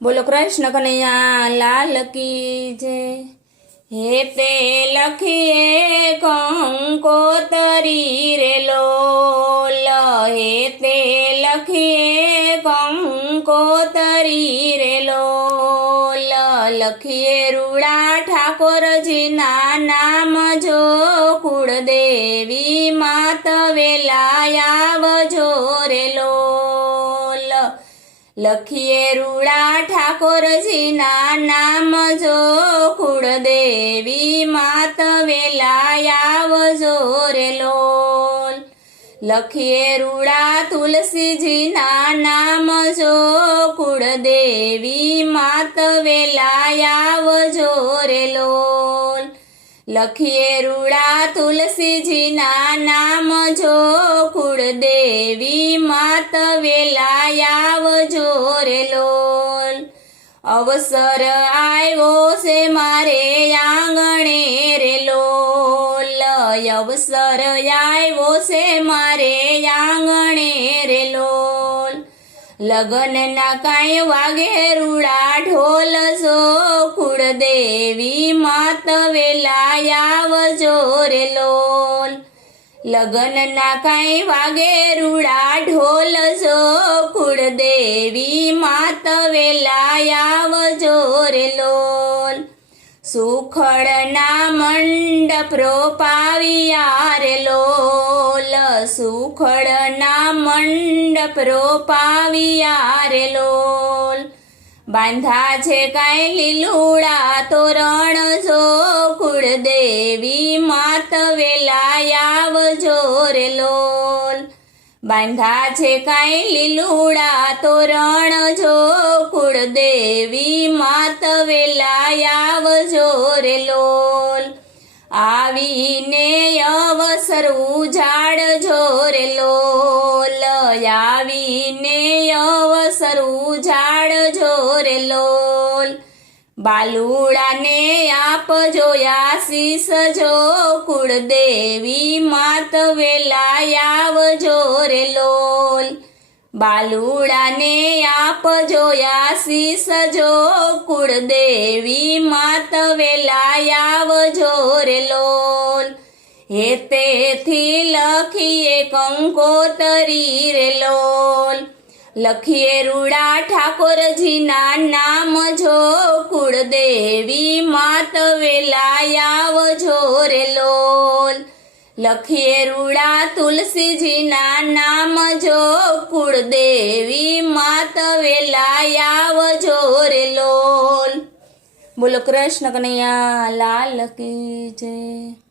बोलो कृष्ण कन्हैया लाल की जय। हे ते लखिए कंकोतरी रे लोल, हे ते लखिए कंकोतरी रे लोल, लखिए रूड़ा ठाकोर जी ना नाम जो कुलदेवी मात वेलायावजो रे लोल, लखिए रूड़ा ठाकोरजी ना नाम जो कुलदेवी मात वेलायावजो रे लोल, लखिए रूड़ा तुलसी जी ना नाम जो कुलदेवी मात वेलायावजो रे लोल, लखिए रूड़ा तुलसी जी ना नाम जो कुलदेवी मात वेलायावजो रे लोल, अवसर आयो से मारे आंगणे रे लोल, अवसर आयो से मारे आंगणे रे लोल, लगन ना काई वागे रूड़ा ढोल जो कुलदेवी मात वेलायावजो रे लोल, लगन ना काई वागे रूड़ा ढोल जो कुलदेवी मात वेलायावजो रे लोल, सुखड़ ना मंडप रोपाविया रे लोल, सुखड़ ना मंडप रोपाविया रे लोल, बांधा छे काई लीलूड़ा तोरण जो कुलदेवी मात वेलायावजो रे लोल, बांधा छे काई लीलूड़ा तोरण जो कुलदेवी मात वेलायावजो रे लोल, आवीने अवसर उजाड़जो रे लोल, आवीने अवसर उजाड़जो रे लोल, बालूड़ा ने आपजो आशीष जो कुलदेवी मात वेलायावजो रे लोल, बालूड़ा ने आपजो आशीष जो कुलदेवी मात वेलायावजो रे लोल, हे तेथी लखिए कंकोतरी रे लोल, लखिए रूड़ा ठाकोर जी ना नाम जो कुलदेवी मात वेलायावजो रे लोल, लखिए रूड़ा तुलसी जी ना नाम जो कुलदेवी मात वेलायावजो रे लोल। बोलो कृष्ण कन्हैया लाल की जय।